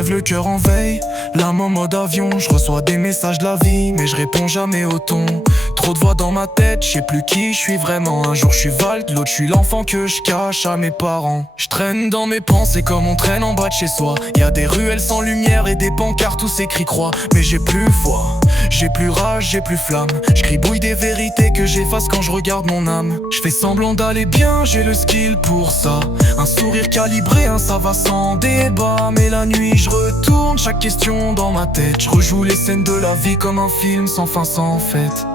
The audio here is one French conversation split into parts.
lève le cœur en veille, l'âme en mode avion. Je reçois des messages de la vie, mais je réponds jamais au ton. Trop de voix dans ma tête, je sais plus qui je suis vraiment. Un jour je suis Vald, l'autre je suis l'enfant que je cache à mes parents. Je traîne dans mes pensées comme on traîne en bas de chez soi. Y'a des ruelles sans lumière et des pancartes où s'écrit croix. Mais j'ai plus foi, j'ai plus rage, j'ai plus flamme. Je cribouille des vérités que j'efface quand je regarde mon âme. Je fais semblant d'aller bien, j'ai le skill pour ça. Un sourire calibré, ça va sans débat. Mais la nuit je retourne chaque question dans ma tête. Je rejoue les scènes de la vie comme un film sans fin sans fête.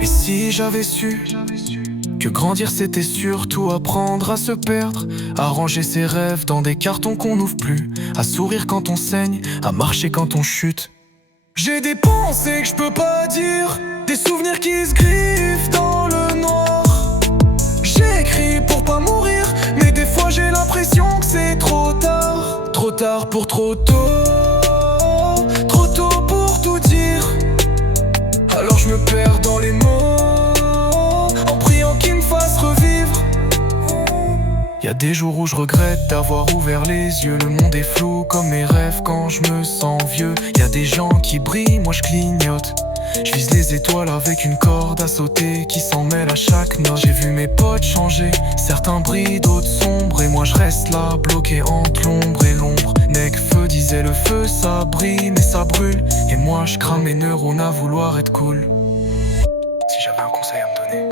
Et si j'avais su que grandir c'était surtout apprendre à se perdre, à ranger ses rêves dans des cartons qu'on n'ouvre plus, à sourire quand on saigne, à marcher quand on chute. J'ai des pensées que je peux pas dire, des souvenirs qui se griffent dans le noir. J'écris pour pas mourir, mais des fois j'ai l'impression que c'est trop tard. Trop tard pour trop tôt, trop tôt pour tout dire. Alors je me perds dans les mots, en priant qu'ils me fassent revivre. Y'a des jours où je regrette d'avoir ouvert les yeux. Le monde est flou comme mes rêves quand je me sens vieux. Y'a des gens qui brillent, moi je clignote. Je vise les étoiles avec une corde à sauter qui s'en mêle à chaque note. J'ai vu mes potes changer, certains brillent, d'autres sombres. Et moi je reste là, bloqué entre l'ombre et l'ombre. Necfeu disait le feu ça brille mais ça brûle. Et moi je crame mes neurones à vouloir être cool. Si j'avais un conseil à me donner,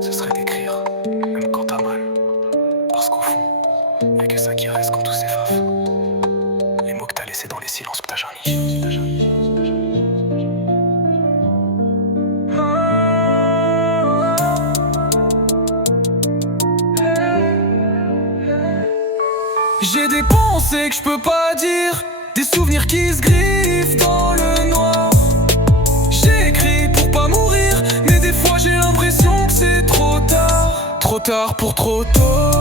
ce serait d'écrire, même quand t'as mal. Parce qu'au fond, y'a que ça qui reste quand tout s'efface. Les mots que t'as laissés dans les silences que t'as jarnis. J'ai des pensées que je peux pas dire, des souvenirs qui se griffent dans le noir. J'écris pour pas mourir, mais des fois j'ai l'impression que c'est trop tard. Trop tard pour trop tôt.